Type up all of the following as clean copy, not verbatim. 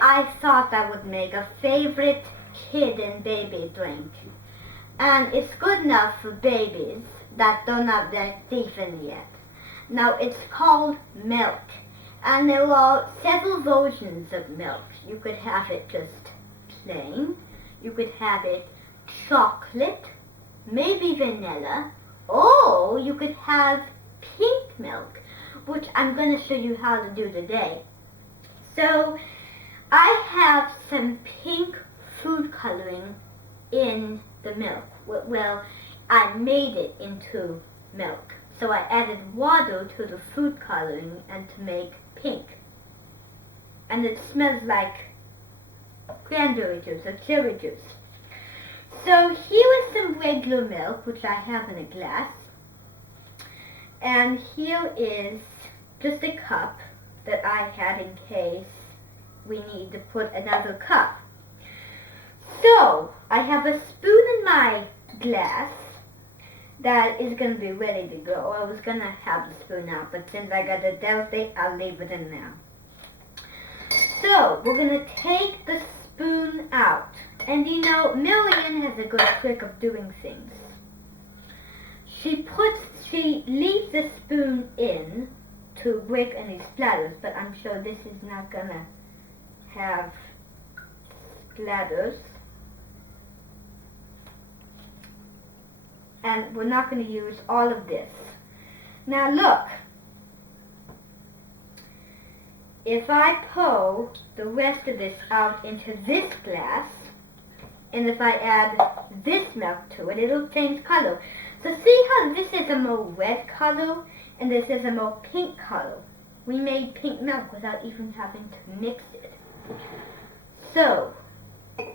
I thought I would make a favorite kid and baby drink. And it's good enough for babies that don't have their teeth in yet. Now it's called milk. And there are several versions of milk. You could have it just plain. You could have it chocolate, maybe vanilla. Or you could have pink milk, which I'm going to show you how to do today. So I have some pink food coloring in the milk. Well, I made it into milk. So I added water to the food coloring and to make pink. And it smells like cranberry juice or cherry juice. So here is some regular milk, which I have in a glass. And here is just a cup that I had in case we need to put another cup. So I have a spoon in my glass that is going to be ready to go. I was going to have the spoon out, but since I got the deli, I'll leave it in there. So we're going to take the spoon out. And you know, Marianne has a good trick of doing things. She leaves the spoon in to break any splatters, but I'm sure this is not going to have splatters. And we're not going to use all of this. Now look, if I pour the rest of this out into this glass, and if I add this milk to it, it'll change color. So see how this is a more red color and this is a more pink color. We made pink milk without even having to mix it. So, be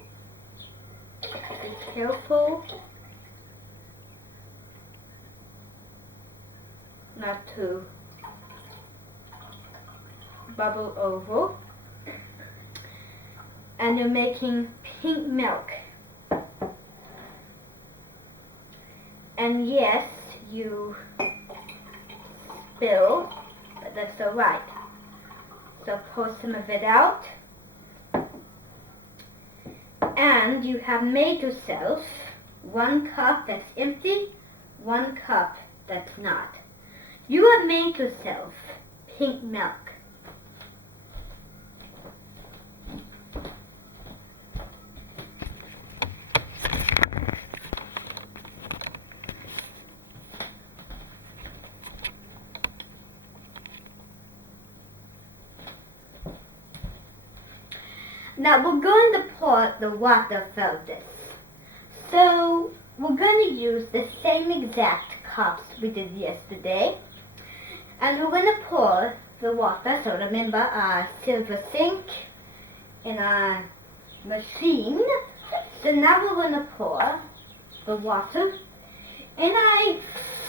careful not to bubble over. And you're making pink milk. And yes, you spill, but that's alright. So pour some of it out. And you have made yourself 1 cup that's empty, 1 cup that's not. You have made yourself pink milk. Now we're going to pour the water for this. So we're going to use the same exact cups we did yesterday. And we're going to pour the water. So remember our silver sink in our machine. So now we're going to pour the water. And I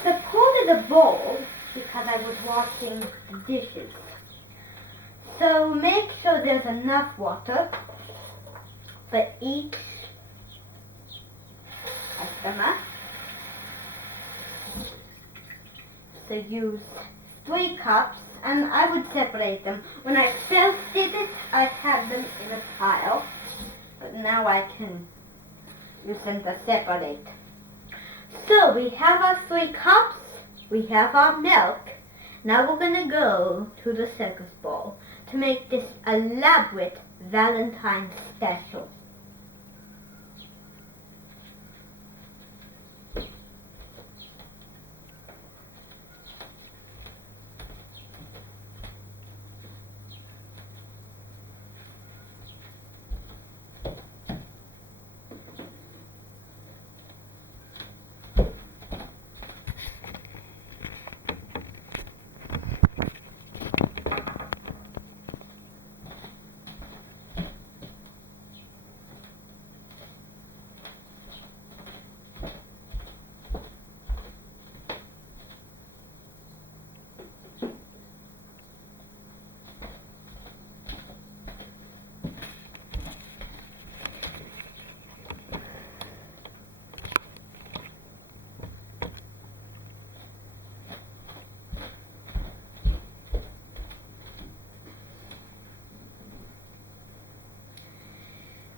supported a bowl because I was washing the dishes. So make sure there's enough water for each customer. So use 3 cups, and I would separate them. When I first did it, I had them in a pile, but now I can use them to separate. So we have our 3 cups, we have our milk. Now we're going to go to the circus ball to make this elaborate Valentine's special.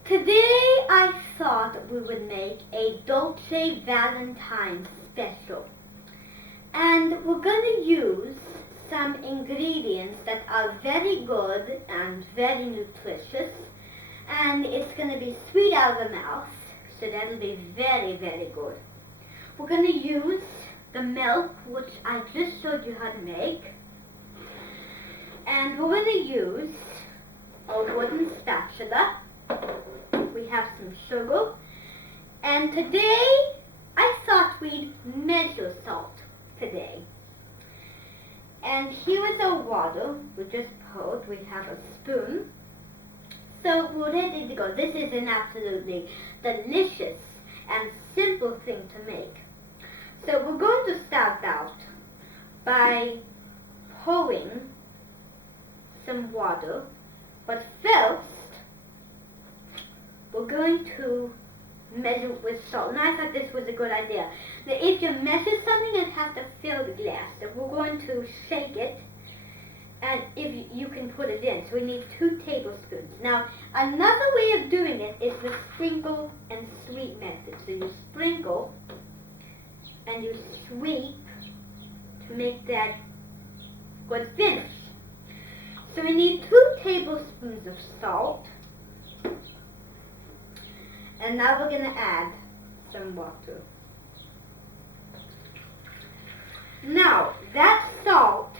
Today I thought we would make a Dolce Valentine special. And we're going to use some ingredients that are very good and very nutritious. And it's going to be sweet out of the mouth, so that'll be very, very good. We're going to use the milk, which I just showed you how to make. And we're going to use a wooden spatula. We have some sugar. And today, I thought we'd measure salt today. And here is our water. We just poured. We have a spoon. So we're ready to go. This is an absolutely delicious and simple thing to make. So we're going to start out by pouring some water. But first, we're going to measure with salt. And I thought this was a good idea. Now, if you measure something, it has to fill the glass. So we're going to shake it, and if you can put it in. So we need 2 tablespoons. Now, another way of doing it is the sprinkle and sweep method. So you sprinkle and you sweep to make that good finish. So we need 2 tablespoons of salt. And now we're going to add some water. Now, that salt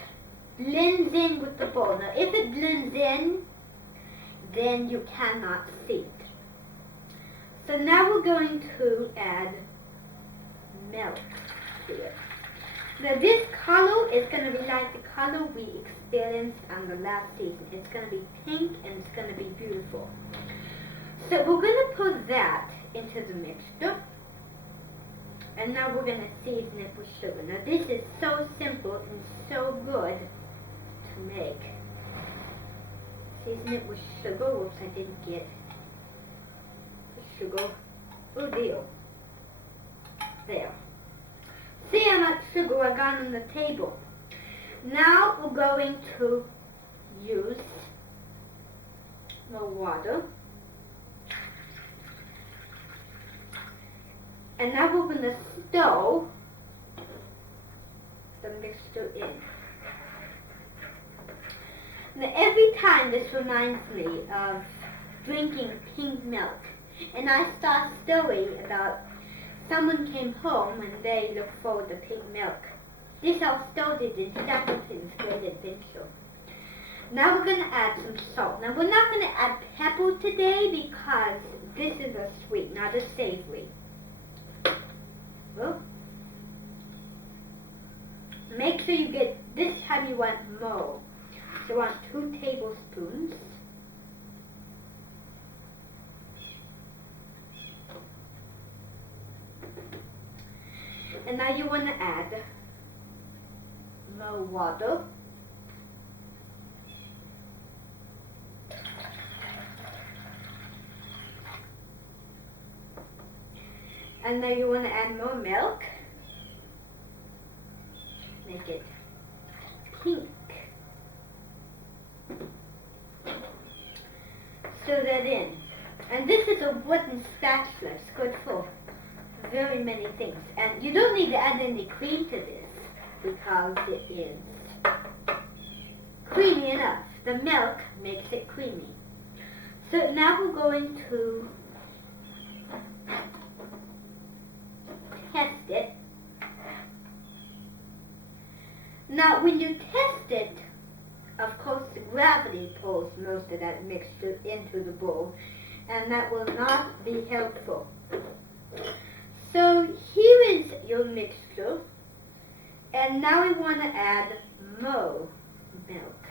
blends in with the bowl. Now, if it blends in, then you cannot see it. So now we're going to add milk to it. Now, this color is going to be like the color we experienced on the last season. It's going to be pink and it's going to be beautiful. So we're going to put that into the mixture, and now we're going to season it with sugar. Now this is so simple and so good to make. Season it with sugar. Whoops, I didn't get the sugar. Oh dear. There. See how much sugar I got on the table. Now we're going to use more water. And now we're going to stir the mixture in. Now every time this reminds me of drinking pink milk. And I start stirring about someone came home and they looked forward to pink milk. This all started in Shackleton's Great Adventure. Now we're going to add some salt. Now we're not going to add pepper today because this is a sweet, not a savory. Well, make sure you get, this time you want more. So you want 2 tablespoons. And now you want to add more water. And now you want to add more milk. Make it pink. Stir that in. And this is a wooden spatula. It's good for very many things. And you don't need to add any cream to this because it is creamy enough. The milk makes it creamy. So now we're going to test it. Now when you test it, of course the gravity pulls most of that mixture into the bowl, and that will not be helpful. So here is your mixture, and now we want to add more milk.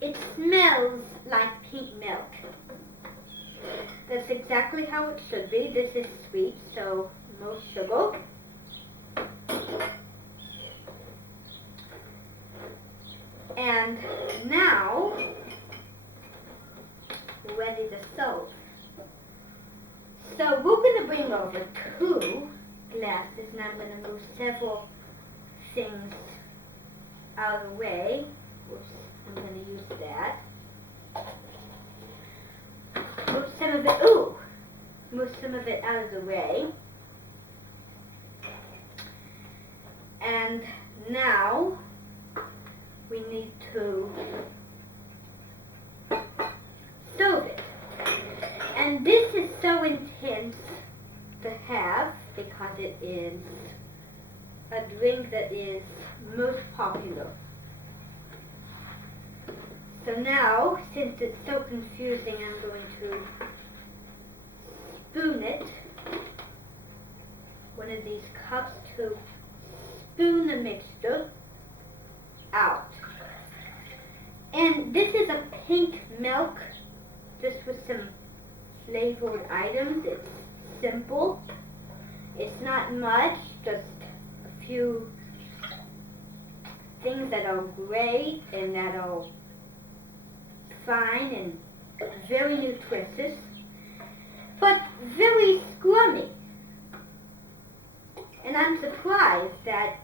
It smells like pink milk. That's exactly how it should be. This is sweet, so more sugar. And now we're ready to serve. So we're going to bring over 2 glasses, and I'm going to move several things out of the way. Oops, I'm going to use that. Move some of it, move some of it out of the way. And now we need to stove it. And this is so intense to have because it is a drink that is most popular. So now, since it's so confusing, I'm going to spoon it. One of these cups to spoon the mixture out. And this is a pink milk, just with some flavored items. It's simple. It's not much, just a few things that are great and that are fine and very nutritious, but very scrummy. And I'm surprised that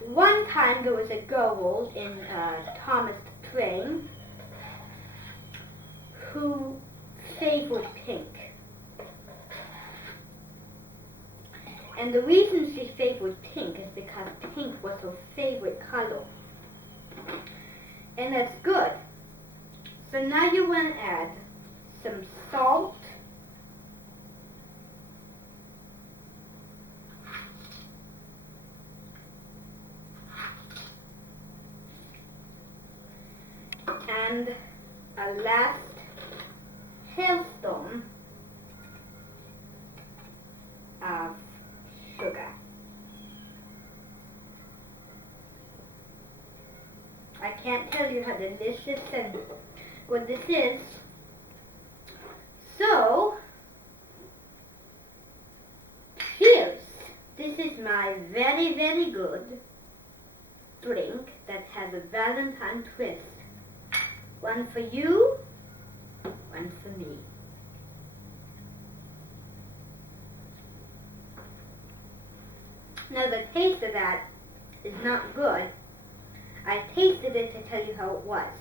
one time there was a girl in Thomas Train who favored pink. And the reason she favored pink is because pink was her favorite color. And that's good. So now you want to add some salt, and a last hailstone of sugar. I can't tell you how delicious and good this is. So, cheers! This is my very, very good drink that has a Valentine twist. One for you, one for me. Now the taste of that is not good. I tasted it to tell you how it was.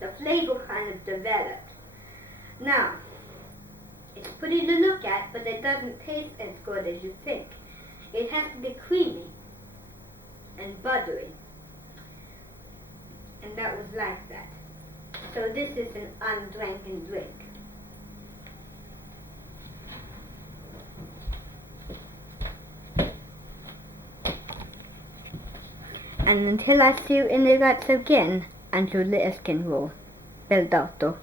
The flavor kind of developed. Now, it's pretty to look at, but it doesn't taste as good as you think. It has to be creamy and buttery. And that was like that. So this is an undrinking drink. And until I see you in the guts again, until the Eskin roll. Bel dato.